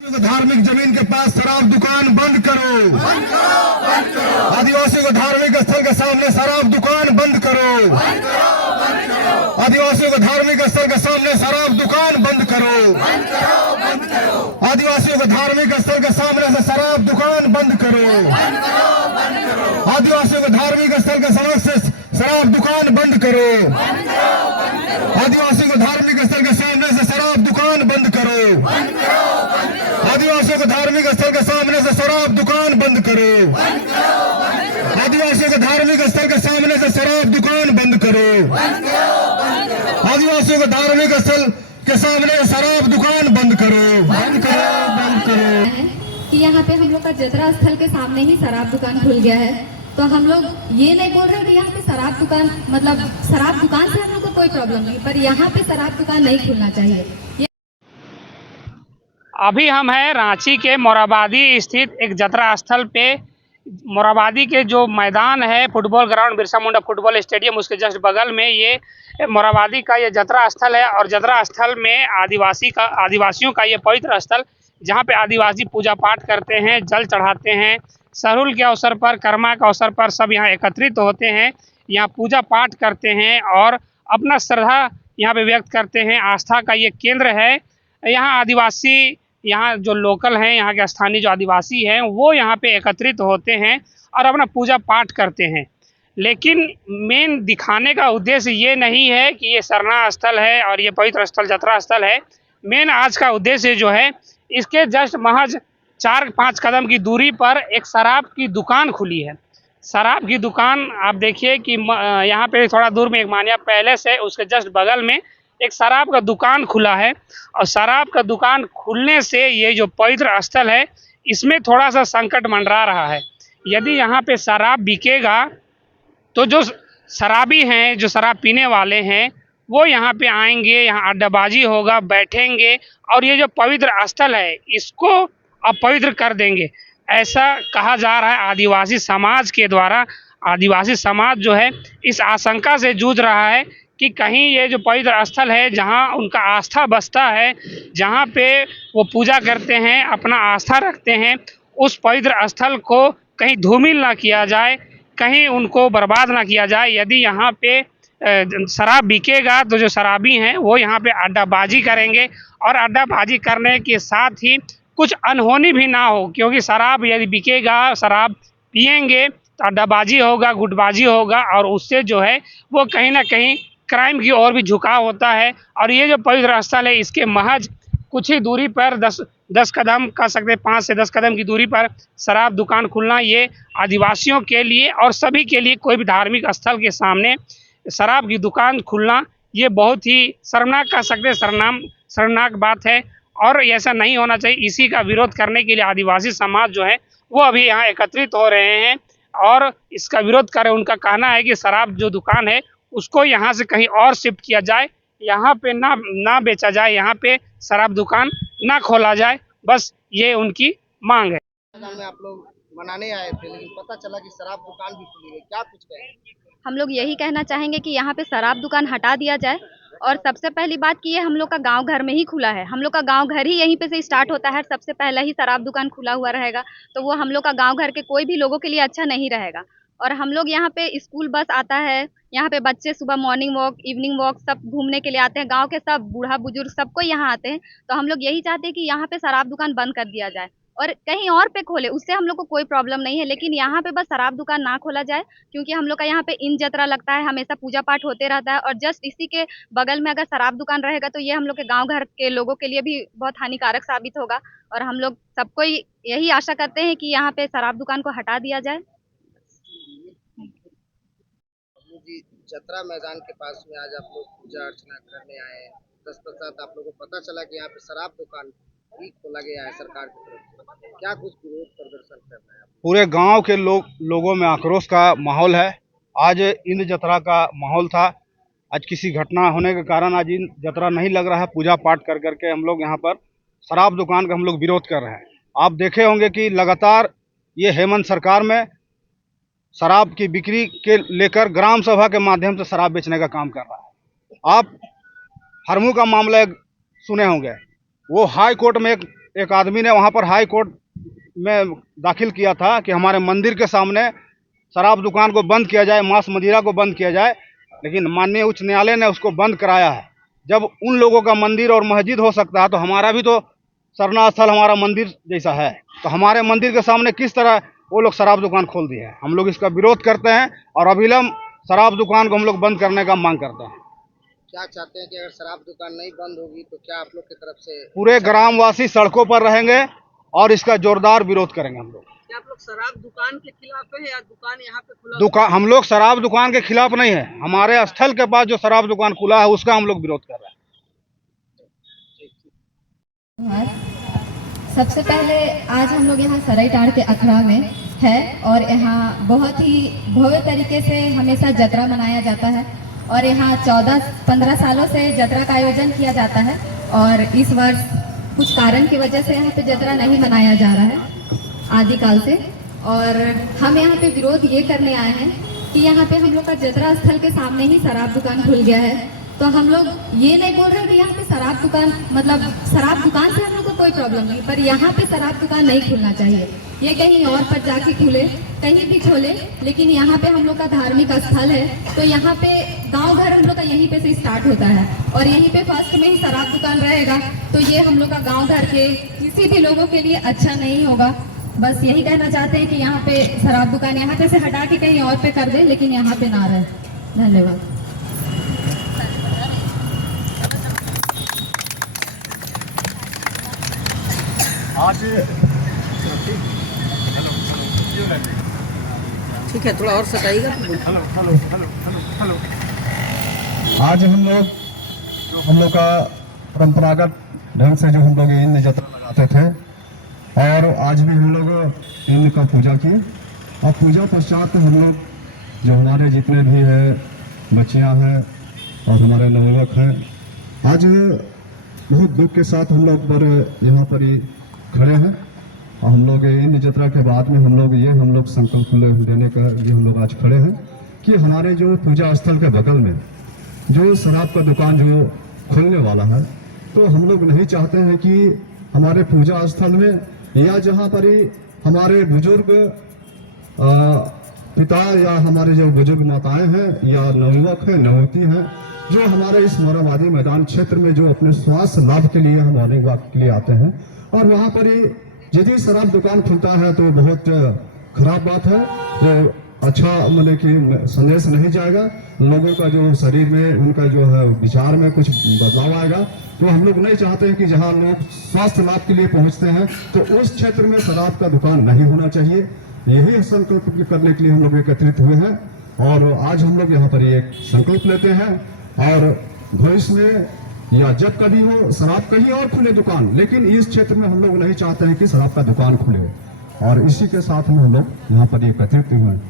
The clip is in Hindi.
धार्मिक जमीन के पास शराब दुकान बंद करो, बंद करो, बंद करो। आदिवासियों को धार्मिक स्थल के सामने शराब दुकान बंद करो, बंद करो, बंद करो। आदिवासियों को धार्मिक स्थल के सामने शराब दुकान बंद करो, बंद करो, बंद करो। आदिवासियों को धार्मिक स्थल के सामने से शराब दुकान बंद करो, बंद करो, बंद करो। आदिवासियों को धार्मिक स्थल के समक्ष से शराब दुकान बंद करो, बंद करो, बंद करो। आदिवासियों को धार्मिक स्थल के सामने से शराब दुकान बंद करो, बंद करो, बंद करो। आदिवासियों को धार्मिक स्थल के सामने से शराब दुकान बंद करो, बंद करो, बंद करो। आदिवासियों को धार्मिक स्थल के सामने से शराब दुकान बंद करो, बंद करो, बंद करो। आदिवासियों को धार्मिक स्थल के सामने शराब दुकान बंद करो, बंद करो, बंद करो। कि यहाँ पे हम लोग का जतरा स्थल के सामने ही शराब दुकान खुल गया है, तो हम लोग ये नहीं बोल रहे कि यहाँ पे शराब दुकान मतलब शराब दुकान से हम लोग को कोई प्रॉब्लम नहीं, पर यहाँ पे शराब दुकान नहीं खुलना चाहिए। अभी हम हैं रांची के मोराबादी स्थित एक जतरा स्थल पे। मोराबादी के जो मैदान है football ground Birsa Munda football stadium, उसके जस्ट बगल में ये मोराबादी का ये जतरा स्थल है। और जतरा स्थल में आदिवासियों का ये पवित्र स्थल, जहाँ पे आदिवासी पूजा पाठ करते हैं, जल चढ़ाते हैं। सरहुल के अवसर पर, कर्मा के अवसर पर सब यहाँ एकत्रित होते हैं, यहाँ पूजा पाठ करते हैं और अपना श्रद्धा यहाँ पे व्यक्त करते हैं। आस्था का ये केंद्र है। यहाँ आदिवासी, यहाँ जो लोकल हैं, यहाँ के स्थानीय जो आदिवासी हैं, वो यहाँ पे एकत्रित होते हैं और अपना पूजा पाठ करते हैं। लेकिन मेन दिखाने का उद्देश्य ये नहीं है कि ये सरना स्थल है और ये पवित्र स्थल जतरा स्थल है। मेन आज का उद्देश्य जो है, इसके जस्ट महज 4-5 कदम की दूरी पर एक शराब की दुकान खुली है। शराब की दुकान आप देखिए कि यहाँ पे थोड़ा दूर में एक मानिया पैलेस है, उसके जस्ट बगल में एक शराब का दुकान खुला है। और शराब का दुकान खुलने से ये जो पवित्र स्थल है, इसमें थोड़ा सा संकट मंडरा रहा है। यदि यहाँ पे शराब बिकेगा तो जो शराबी हैं, जो शराब पीने वाले हैं, वो यहाँ पे आएंगे, यहाँ अड्डाबाजी होगा, बैठेंगे और ये जो पवित्र स्थल है इसको अपवित्र कर देंगे, ऐसा कहा जा रहा है आदिवासी समाज के द्वारा। आदिवासी समाज जो है इस आशंका से जूझ रहा है कि कहीं ये जो पवित्र स्थल है, जहाँ उनका आस्था बसता है, जहाँ पे वो पूजा करते हैं, अपना आस्था रखते हैं, उस पवित्र स्थल को कहीं धूमिल ना किया जाए, कहीं उनको बर्बाद ना किया जाए। यदि यहाँ पे शराब बिकेगा तो जो शराबी हैं वो यहाँ पे अड्डाबाजी करेंगे और अड्डाबाजी करने के साथ ही कुछ अनहोनी भी ना हो, क्योंकि शराब यदि बिकेगा, शराब पिएंगे तो अड्डाबाजी होगा, गुटबाजी होगा और उससे जो है वो कहीं ना कहीं क्राइम की ओर भी झुकाव होता है। और ये जो पवित्र स्थल है, इसके महज कुछ ही दूरी पर 10 कदम कह सकते हैं, 5 से 10 कदम की दूरी पर शराब दुकान खुलना, ये आदिवासियों के लिए और सभी के लिए, कोई भी धार्मिक स्थल के सामने शराब की दुकान खुलना, ये बहुत ही शर्मनाक कह सकते हैं, शर्मनाक बात है और ऐसा नहीं होना चाहिए। इसी का विरोध करने के लिए आदिवासी समाज जो है वो अभी यहाँ एकत्रित हो रहे हैं और इसका विरोध कर रहे हैं। उनका कहना है कि शराब जो दुकान है उसको यहाँ से कहीं और शिफ्ट किया जाए, यहाँ पे ना बेचा जाए, यहाँ पे शराब दुकान ना खोला जाए, बस ये उनकी मांग है। में आप लोग मनाने आए थे, लेकिन पता चला कि शराब दुकान भी खुली है, क्या कुछ कहें? हम लोग यही कहना चाहेंगे कि यहाँ पे शराब दुकान हटा दिया जाए। और सबसे पहली बात कि ये हम लोग का गांव घर में ही खुला है, हम लोग का गांव घर ही यहीं पे से स्टार्ट होता है। सबसे पहला ही शराब दुकान खुला हुआ रहेगा तो वो हम लोग का गांव घर के कोई भी लोगों के लिए अच्छा नहीं रहेगा। और हम लोग यहाँ पे स्कूल बस आता है, यहाँ पे बच्चे सुबह मॉर्निंग वॉक, इवनिंग वॉक सब घूमने के लिए आते हैं, गांव के सब बूढ़ा बुजुर्ग सबको यहाँ आते हैं। तो हम लोग यही चाहते हैं कि यहाँ पे शराब दुकान बंद कर दिया जाए और कहीं और पे खोले, उससे हम लोग को कोई प्रॉब्लम नहीं है, लेकिन यहाँ पे बस शराब दुकान ना खोला जाए। क्योंकि हम लोग का यहाँ पे इन जतरा लगता है, हमेशा पूजा पाठ होते रहता है और जस्ट इसी के बगल में अगर शराब दुकान रहेगा तो ये हम लोग के गांव घर के लोगों के लिए भी बहुत हानिकारक साबित होगा। और हम लोग सबको यही आशा करते हैं कि यहाँ पे शराब दुकान को हटा दिया जाए। जी, जतरा मैदान के पास में आज आप लोग पूजा अर्चना करने आए हैं, तत्पश्चात आप लोगों को पता चला कि यहाँ पे शराब दुकान भी खोला गया है सरकार की तरफ से, क्या कुछ विरोध प्रदर्शन करना है? पूरे गांव के लोगों में आक्रोश का माहौल है। आज इंद्र जतरा का माहौल था। आज किसी घटना होने के कारण आज इंद्र जतरा नहीं लग रहा है। पूजा पाठ कर करके हम लोग यहाँ पर शराब दुकान का हम लोग विरोध कर रहे हैं। आप देखे होंगे कि लगातार ये हेमंत सरकार में शराब की बिक्री के लेकर ग्राम सभा के माध्यम से शराब बेचने का काम कर रहा है। आप हरमू का मामला सुने होंगे, वो हाई कोर्ट में एक एक आदमी ने वहाँ पर हाई कोर्ट में दाखिल किया था कि हमारे मंदिर के सामने शराब दुकान को बंद किया जाए, मांस मदिरा को बंद किया जाए, लेकिन माननीय उच्च न्यायालय ने उसको बंद कराया है। जब उन लोगों का मंदिर और मस्जिद हो सकता है तो हमारा भी तो सरना स्थल हमारा मंदिर जैसा है, तो हमारे मंदिर के सामने किस तरह वो लोग शराब दुकान खोल दिए हैं। हम लोग इसका विरोध करते हैं और अविलंब शराब दुकान को हम लोग बंद करने का मांग करते हैं। क्या चाहते हैं कि अगर शराब दुकान नहीं बंद होगी तो क्या आप लोग की तरफ से पूरे ग्रामवासी सड़कों पर रहेंगे और इसका जोरदार विरोध करेंगे हम लोग। क्या आप लोग शराब दुकान के खिलाफ है या दुकान यहाँ पे खुला? हम लोग शराब दुकान के खिलाफ नहीं है, हमारे स्थल के पास जो शराब दुकान खुला है उसका हम लोग विरोध कर रहे हैं। सबसे पहले आज हम लोग यहाँ सरायटाड़ के अखड़ा में है और यहाँ बहुत ही भव्य तरीके से हमेशा जतरा मनाया जाता है और यहाँ 14-15 सालों से जतरा का आयोजन किया जाता है और इस वर्ष कुछ कारण की वजह से यहाँ पे जतरा नहीं मनाया जा रहा है आदिकाल से। और हम यहाँ पे विरोध ये करने आए हैं कि यहाँ पे हम लोग का जतरा स्थल के सामने ही शराब दुकान खुल गया है, तो हम लोग ये नहीं बोल रहे कि यहाँ पे शराब दुकान मतलब शराब दुकान से हम लोग को कोई प्रॉब्लम नहीं, पर यहाँ पे शराब दुकान नहीं खुलना चाहिए। ये कहीं और पर जाके खुले, कहीं भी खोले, लेकिन यहाँ पे हम लोग का धार्मिक स्थल है तो यहाँ पे गांव घर हम लोग का यहीं पे से स्टार्ट होता है और यहीं पे फर्स्ट में ही शराब दुकान रहेगा तो ये हम लोग का गाँव घर के किसी भी लोगों के लिए अच्छा नहीं होगा। बस यही कहना चाहते हैं कि यहाँ पे शराब दुकान यहाँ पे से हटा के कहीं और पे कर दे, लेकिन यहाँ पे ना रहे। धन्यवाद। आज ठीक है, थोड़ा और सताइएगा। आज हम लोग का परंपरागत ढंग से जो हम लोग इन जतरा लगाते थे और आज भी हम लोग इन का पूजा किए और पूजा पश्चात हम लोग जो हमारे जितने भी है बच्चियां हैं और हमारे नवयुवक हैं, आज बहुत दुख के साथ हम लोग पर यहाँ पर ही खड़े हैं और हम लोग इन जतरा के बाद में हम लोग संकल्प लेने का लिए हम लोग आज खड़े हैं कि हमारे जो पूजा स्थल के बगल में जो शराब का दुकान जो खुलने वाला है, तो हम लोग नहीं चाहते हैं कि हमारे पूजा स्थल में या जहाँ पर ही हमारे बुजुर्ग पिता या हमारे जो बुजुर्ग माताएं हैं या नवयुवक हैं, नवयुवती हैं, जो हमारे इस मोरहाबादी मैदान क्षेत्र में जो अपने स्वास्थ्य लाभ के लिए हम मॉर्निंग वॉक के लिए आते हैं और वहाँ पर ही यदि शराब दुकान खुलता है तो बहुत खराब बात है, तो अच्छा मतलब कि संदेश नहीं जाएगा, लोगों का जो शरीर में उनका जो है विचार में कुछ बदलाव आएगा। तो हम लोग नहीं चाहते हैं कि जहां लोग स्वास्थ्य लाभ के लिए पहुंचते हैं तो उस क्षेत्र में शराब का दुकान नहीं होना चाहिए। यही संकल्प करने के लिए हम लोग एकत्रित हुए हैं और आज हम लोग यहाँ पर एक संकल्प लेते हैं और भविष्य में या जब कभी हो शराब कहीं और खुले दुकान, लेकिन इस क्षेत्र में हम लोग नहीं चाहते हैं कि शराब का दुकान खुले और इसी के साथ में हम लोग यहाँ पर एकत्रित हुए हैं।